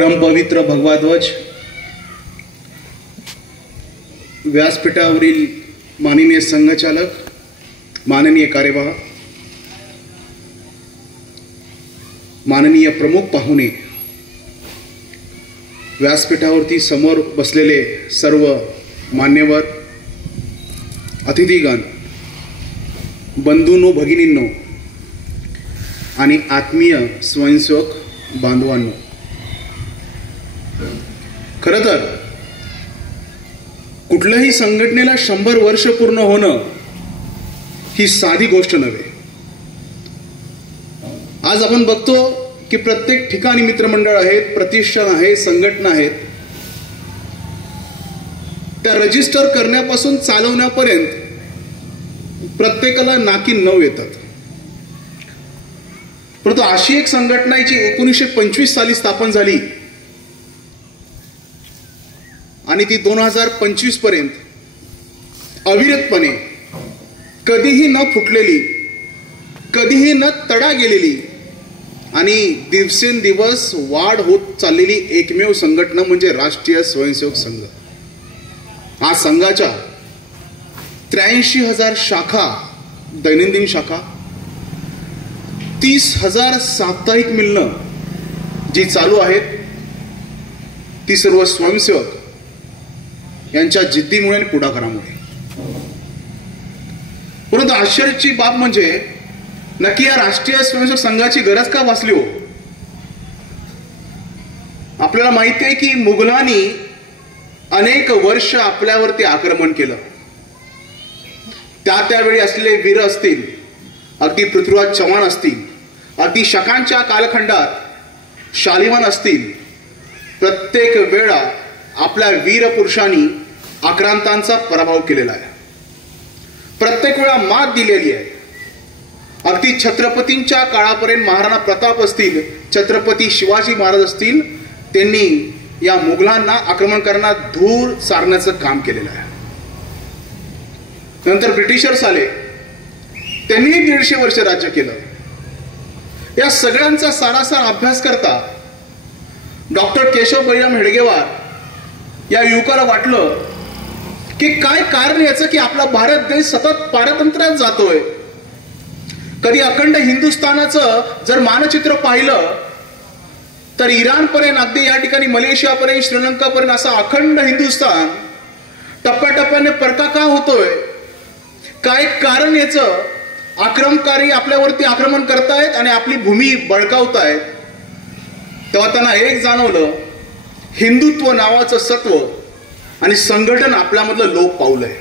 परमपवित्र भगवाध्वज व्यासपीठावरील माननीय संघचालक, माननीय कार्यवाह, माननीय प्रमुख पाहुणे, व्यासपीठावरती समोर बसलेले सर्व मान्यवर, अतिथीगण, बंधूंनो, भगिनींनो आणि आत्मीय स्वयंसेवक बांधवांनो, खरं तर कुठल्याही संघटनेला 100 वर्ष पूर्ण होणं ही साधी गोष्ट नव्हे. आज आपण बघतो की प्रत्येक ठिकाणी मित्रमंडळ आहेत, प्रतिष्ठान आहे, संघटना आहेत. त्या रजिस्टर करण्यापासून चालवण्यापर्यंत प्रत्येकाला नाकी 9 येतात. परंतु अशी एक संघटना जी 1925 साली स्थापन झाली आणि ती 2025 पर्यंत अविरतपणे कधीही न फुटलेली, कधीही न तडा गेलेली आणि दिवसेंदिवस वाढ होत चाललेली एकमेव संघटना म्हणजे राष्ट्रीय स्वयंसेवक संघ. आज संघाच्या 83,000 शाखा, दैनंदिन शाखा, 30,000 साप्ताहिक मिलनं जी चालू आहेत, ती सर्व स्वयंसेवक यांच्या जिद्दीमुळे आणि पुढाकारामुळे. परंतु आश्चर्याची बाब म्हणजे नक्की या राष्ट्रीय स्वयंसेवक संघाची गरज का भासली हो? आपल्याला माहिती आहे की मुघलांनी अनेक वर्ष आपल्यावरती आक्रमण केलं. त्यावेळी असलेले वीर असतील, अगदी पृथ्वीराज चव्हाण असतील, अगदी शकांच्या कालखंडात शालिवान असतील, प्रत्येक वेळा आपल्या वीर पुरुषांनी आक्रांतांचा पराभव केलेला आहे. प्रत्येक वेळा मात दिलेली आहे. अगदी छत्रपतींच्या काळापर्यंत महाराणा प्रताप असतील, छत्रपती शिवाजी महाराज असतील, त्यांनी या मुघलांना आक्रमण करण्यात धूर सारण्याचं काम केलेलं आहे. नंतर ब्रिटिशर्स आले, त्यांनी 150 वर्ष राज्य केलं. या सगळ्यांचा सारासार अभ्यास करता डॉक्टर केशव बळीराम हेडगेवार या युवकाला वाटलं की काय कारण याचं की आपला भारत देश सतत पारतंत्र्यात जातोय. कधी अखंड हिंदुस्थानाचं जर मानचित्र पाहिलं तर इराणपर्यंत, अगदी या ठिकाणी मलेशियापर्यंत, श्रीलंकापर्यंत असा अखंड हिंदुस्थान टप्प्याटप्प्याने परका का होतोय? काय कारण याचं? आक्रमणकारी आपल्यावरती आक्रमण करतायत आणि आपली भूमी बळकावतायत. तेव्हा त्यांना एक जाणवलं, हिंदुत्व नावाचं सत्व आणि संघटन आपल्यामधलं लोप पावलंय.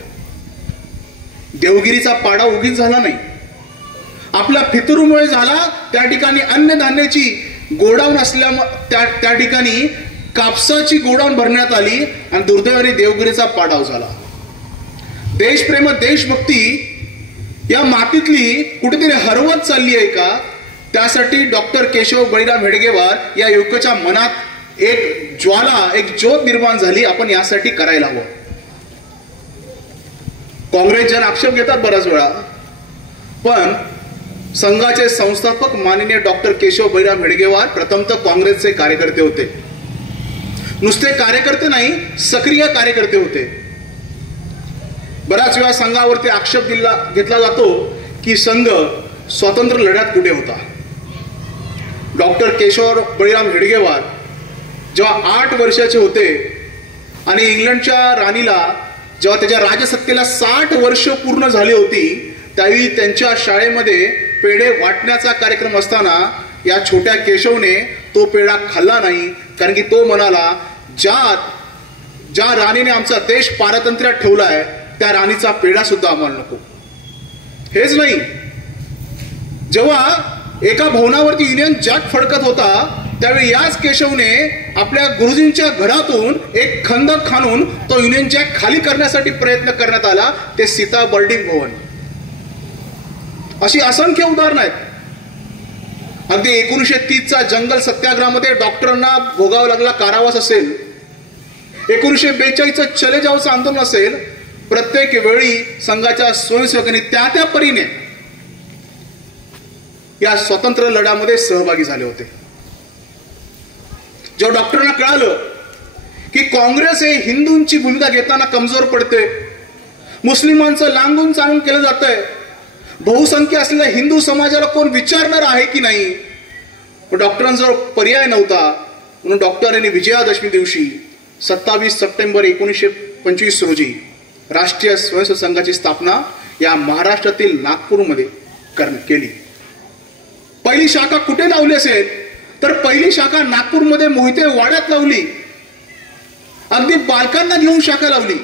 देवगिरीचा पाडा उगीच झाला नाही, आपल्या फितरूमुळे झाला. त्या ठिकाणी अन्नधान्याची गोडाऊन असल्यामुळे त्या ठिकाणी कापसाची गोडाऊन भरण्यात आली आणि दुर्दैवाने देवगिरीचा पाडाव झाला. देशप्रेम, देशभक्ती या मातीतली कुठेतरी हरवत चालली आहे का? त्यासाठी डॉक्टर केशव बळीराम हेडगेवार या युवकाच्या मनात एक ज्वाला, एक ज्योत निर्माण झाली. आपण यासाठी करायला हवं. काँग्रेस जन आक्षेप घेतात बऱ्याच वेळा, पण संघाचे संस्थापक माननीय डॉक्टर केशव बळीराम हेडगेवार प्रथमतः काँग्रेसचे कार्यकर्ते होते. नुसते कार्यकर्ते नाही, सक्रिय कार्यकर्ते होते. बऱ्याच वेळा संघावरती आक्षेप घेतला जातो की संघ स्वातंत्र्य लढ्यात कुठे होता. डॉक्टर केशव बळीराम हेडगेवार जेव्हा 8 वर्षाचे होते आणि इंग्लंडच्या राणीला जेव्हा त्याच्या राजसत्तेला 60 वर्ष पूर्ण झाली होती, त्यावेळी त्यांच्या शाळेमध्ये पेढे वाटण्याचा कार्यक्रम असताना या छोट्या केशवने तो पेढा खाल्ला नाही. कारण की तो म्हणाला, ज्या राणीने आमचा देश पारतंत्र्यात ठेवलाय त्या राणीचा पेढा सुद्धा आम्हाला नको. हेच नाही, जेव्हा एका भवनावरती युनियन जॅक फडकत होता त्यावेळी याच केशवने आपल्या गुरुजींच्या घरातून एक खंदक खाणून तो युनियन जॅक खाली करण्यासाठी प्रयत्न करण्यात आला. ते सीता बर्डिंग भवन. अशी असंख्य उदाहरणं आहेत. अगदी 1930चा जंगल सत्याग्रहामध्ये डॉक्टरांना भोगावा लागला कारावास असेल, 1942चं चले जावचं आंदोलन असेल, प्रत्येक वेळी संघाच्या स्वयंसेवकांनी त्या परीने या स्वतंत्र लढ्यामध्ये सहभागी झाले होते. जेव्हा डॉक्टरांना कळालं की काँग्रेस हे हिंदूंची भूमिका घेताना कमजोर पडते, मुस्लिमांचं लांबून चालून केलं जातंय, बहुसंख्य असलेल्या हिंदू समाजाला कोण विचारणार आहे की नाही, पण डॉक्टरांजवळ पर्याय नव्हता. म्हणून डॉक्टरांनी विजयादशमी दिवशी 27 सप्टेंबर 1925 रोजी राष्ट्रीय स्वयंसेवक संघाची स्थापना या महाराष्ट्रातील नागपूरमध्ये केली. पहिली शाखा कुठे लावली असेल तर पहिली शाखा नागपूरमध्ये मोहिते वाड्यात लावली. अगदी बालकांना घेऊन शाखा लावली.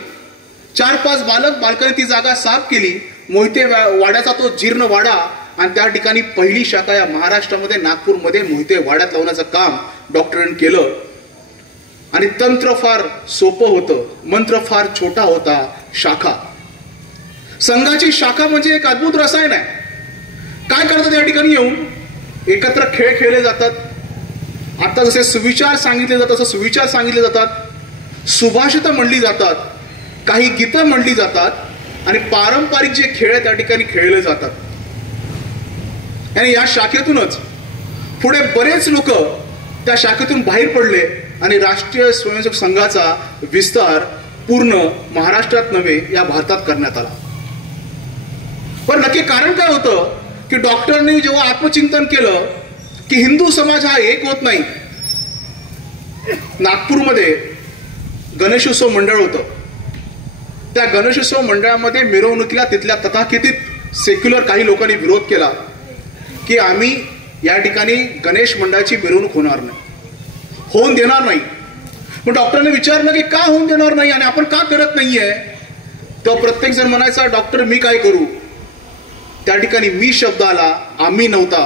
4-5 बालकांनी ती जागा साफ केली. मोहिते वाड्याचा तो जीर्ण वाडा आणि त्या ठिकाणी पहिली शाखा या महाराष्ट्रामध्ये नागपूरमध्ये मोहिते वाड्यात लावण्याचं काम डॉक्टरांनी केलं. आणि तंत्र फार सोपं होतं, मंत्र फार छोटा होता. शाखा, संघाची शाखा म्हणजे एक अद्भुत रसायन आहे. काय करतात या ठिकाणी येऊन? एकत्र खेळ खेळले जातात. आता जसे सुविचार सांगितले जातात तसं सुविचार सांगितले जातात, सुभाषितं म्हणली जातात, काही गीतं म्हणली जातात आणि पारंपरिक जे खेळ आहे त्या ठिकाणी खेळले जातात. आणि या शाखेतूनच पुढे बरेच लोक त्या शाखेतून बाहेर पडले आणि राष्ट्रीय स्वयंसेवक संघाचा विस्तार पूर्ण महाराष्ट्रात नव्हे या भारतात करण्यात आला. पण नक्की कारण काय होतं की डॉक्टरांनी जेव्हा आत्मचिंतन केलं की हिंदू समाज हा एक होत नाही. नागपूरमध्ये गणेशोत्सव मंडळ होतं. त्या गणेशोत्सव मंडळामध्ये मिरवणुकीला तिथल्या तथाकथित सेक्युलर काही लोकांनी विरोध केला की आम्ही या ठिकाणी गणेश मंडळाची मिरवणूक होणार नाही, होऊन देणार नाही. मग डॉक्टरने विचारलं की का होऊन देणार नाही आणि आपण का करत नाहीये? तो प्रत्येक जण म्हणायचा, डॉक्टर मी काय करू? त्या ठिकाणी मी शब्द आला, आम्ही नव्हता.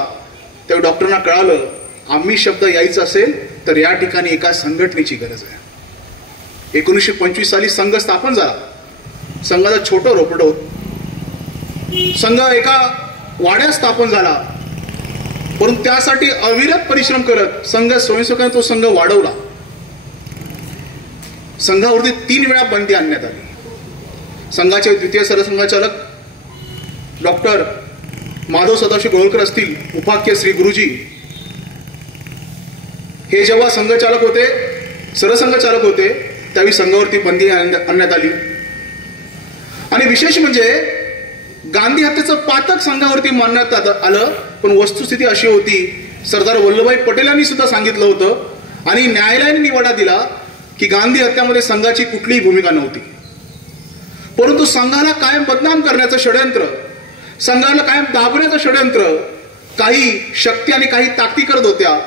तेव्हा डॉक्टरांना कळालं आम्ही शब्द यायचा असेल तर या ठिकाणी एका संघटनेची गरज आहे. 1925 साली संघ स्थापन झाला. संघाचा छोटं रोपट होत. संघ एका वाड्यात स्थापन झाला, परंतु त्यासाठी अविरत परिश्रम करत संघ स्वयंसेवकांनी तो संघ वाढवला. संघावरती 3 वेळा बंदी आणण्यात आली. संघाचे द्वितीय सरसंघचालक डॉक्टर माधव सदाशिव गोळकर असतील, उपाख्य श्री गुरुजी, हे जेव्हा संघचालक होते, सरसंघचालक होते, त्यावेळी संघावरती बंदी आणण्यात आली. आणि विशेष म्हणजे गांधी हत्येचं पातक संघावरती मानण्यात आलं. पण वस्तुस्थिती अशी होती, सरदार वल्लभभाई पटेल यांनी सुद्धा सांगितलं होतं आणि न्यायालयाने निवाडा दिला की गांधी हत्यामध्ये संघाची कुठलीही भूमिका नव्हती. परंतु संघाला कायम बदनाम करण्याचं षडयंत्र, संघाला कायम दाबण्याचं षडयंत्र काही शक्ती आणि काही ताकदी करत होत्या.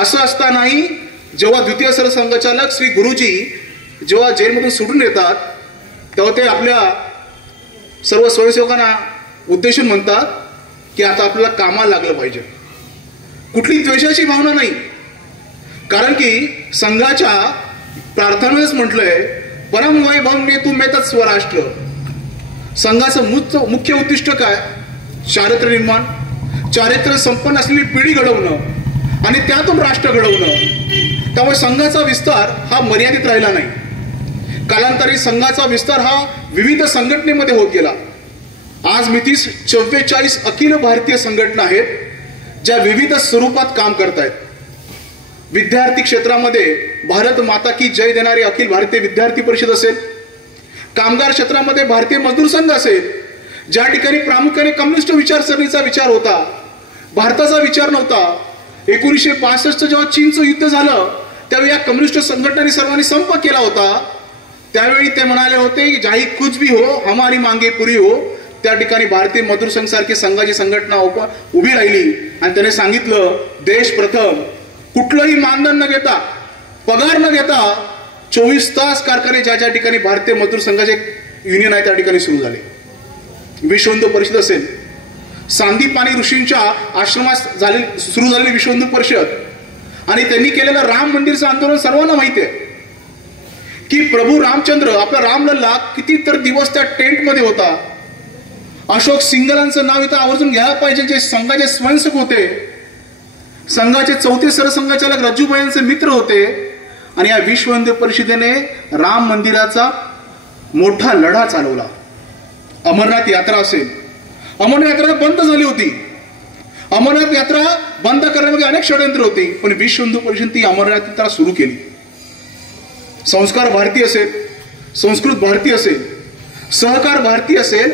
असं असतानाही जेव्हा द्वितीय सरसंघचालक श्री गुरुजी जेव्हा जेलमधून सुटून येतात तेव्हा ते आपल्या सर्व स्वयंसेवकांना उद्देशून म्हणतात की आता आपल्याला कामाला लागलं पाहिजे. कुठली द्वेषाची भावना नाही, कारण की संघाच्या प्रार्थनेच म्हटलंय परम वैभव नेतू मेतच स्वराष्ट्र. संघाचं मुख्य उद्दिष्ट काय? चारित्र्य निर्माण, चारित्र्य संपन्न असलेली पिढी घडवणं आणि त्यातून राष्ट्र घडवणं. त्यामुळे संघाचा विस्तार हा मर्यादित राहिला नाही. कालांतरी संघाचा विस्तार हा विविध संघटनेमध्ये होत गेला. आज मितीस 44 अखिल भारतीय संघटना आहेत ज्या विविध स्वरूपात काम करतायत. विद्यार्थी क्षेत्रामध्ये भारत माता की जय देणारी अखिल भारतीय विद्यार्थी परिषद असेल, कामगार क्षेत्रामध्ये भारतीय मजदूर संघ असेल, ज्या ठिकाणी प्रामुख्याने कम्युनिस्ट विचारसरणीचा विचार होता, भारताचा विचार नव्हता. 1962 जेव्हा चीनचं युद्ध झालं त्यावेळी या कम्युनिस्ट संघटनांनी सर्वांनी संप केला होता. त्यावेळी ते म्हणाले होते की जाही कुछ भी हो हमारी मांगे पुरी हो. त्या ठिकाणी भारतीय मजदूर संघ सारखी संघाची संघटना उभी राहिली आणि त्याने सांगितलं देश प्रथम. कुठलंही मानधन न घेता, पगार न घेता 24 तास कारखाने ज्या ज्या ठिकाणी भारतीय मजदूर संघाचे युनियन आहे त्या ठिकाणी सुरू झाले. विश्व हिंदू परिषद असेल, सांदीपानी ऋषींच्या आश्रमात सुरू झालेली विश्व हिंदू परिषद आणि त्यांनी केलेलं राम मंदिरचं आंदोलन सर्वांना माहिती आहे की प्रभू रामचंद्र आपला रामलल्ला किती तर दिवस त्या टेंटमध्ये होता. अशोक सिंगलांचं नाव इथं आवर्जून घ्यायला पाहिजे, जे संघाचे स्वयंसेवक होते, संघाचे 4थे सरसंघचालक रज्जूभाईंचे मित्र होते. आणि या विश्व हिंदू परिषदेने राम मंदिराचा मोठा लढा चालवला. अमरनाथ यात्रा असेल, अमरनाथ यात्रा बंद झाली होती. अमरनाथ यात्रा बंद करण्यामध्ये अनेक षडयंत्र होती, पण विश्व हिंदू परिषद ती अमरनाथ यात्रा सुरू केली. संस्कार भारतीय असेल, संस्कृत भारतीय असेल, सहकार भारतीय असेल,